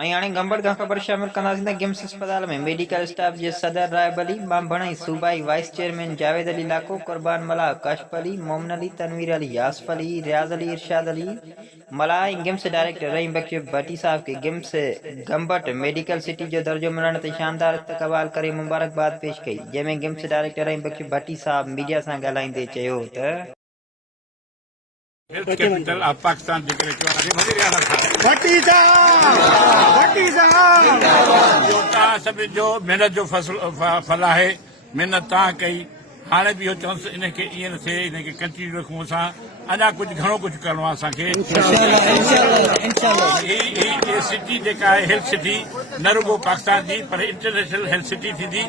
हाणे गंबड़ का ख़बर शामिल कंदासीं गिम्स अस्पताल में मेडिकल स्टाफ जे सदर रायब अली, बांभणई सूबाई वाइस चेयरमैन जावेद अली लाको, कुर्बान मलाह, काशिफ अली, मोमिन अली, तनवीर अली, आसफ अली, रियाज अली, इरशाद अली मलाह ऐं गिम्स डायरेक्टर रहीम बख्श भट्टी साहब के गिम्स गंबट मेडिकल सिटी जो दर्जो मिलण ते शानदार इस्तक़बाल करे मुबारकबाद पेश कई, जंहिंमें गिम्स डायरेक्टर रहीम बख्श भट्टी साहब मीडिया सां ॻाल्हाईंदे चयो त हेल्थ कैपिटल ऑफ पाकिस्तान डिक्लेयर कयो आहे वज़ीर आला साहब भट्टी साहब जो तव्हां सभिनी जो महिनत जो फल आहे। महिनत तव्हां कई, हाणे बि इहो चवंदुसि इनखे ईअं न थिए, इनखे कंटिन्यू रखूं असां। अञा कुझु घणो कुझु करिणो आहे असांखे। हीअ सिटी जेका आहे हेल्थ सिटी न रुगो पाकिस्तान जी पर इंटरनेशनल हेल्थ सिटी थींदी,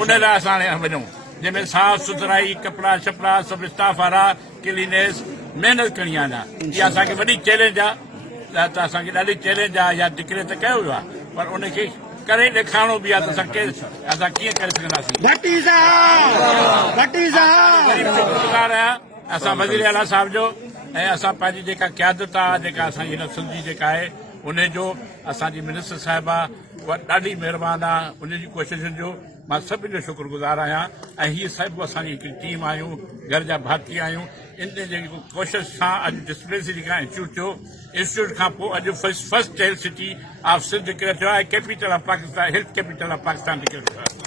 उन लाइ असां हाणे वञूं, जंहिंमें साफ़ सुथराई, कपिड़ा छपड़ा सभु स्टाफ वारा, क्लीनेस, महिनत करणी आहे। अञा इहा असांखे वॾी चैलेंज आहे, त असांखे ॾाढी चैलेंज आहे। या डिक्लेयर त कयो वियो आहे पर उनखे करे ॾेखारिणो बि आहे त असां कीअं करे सघंदासीं। शुक्रगुज़ार आहियां असां वज़ीर आला साहब जो, ऐं असां पंहिंजी जेका क़यादत आहे, जेका असांजी हिन सिंध जी जेका आहे उनजो, असांजी मिनिस्टर साहिबा उहा ॾाढी महिरबानी आहे, उनजी कोशिशुनि जो मां सभिनी जो शुक्रगुज़ार आहियां। ऐं हीअ सभु असांजी हिकिड़ी टीम आहियूं, घर जा भाती आहियूं। इन जेकी कोशिश सां अॼु डिस्पेंसरी खां इंस्टीट्यूट खां पोइ अॼु first health city of Sindh declare थियो आहे, capital of Pakistan, health capital of Pakistan declare थियो आहे।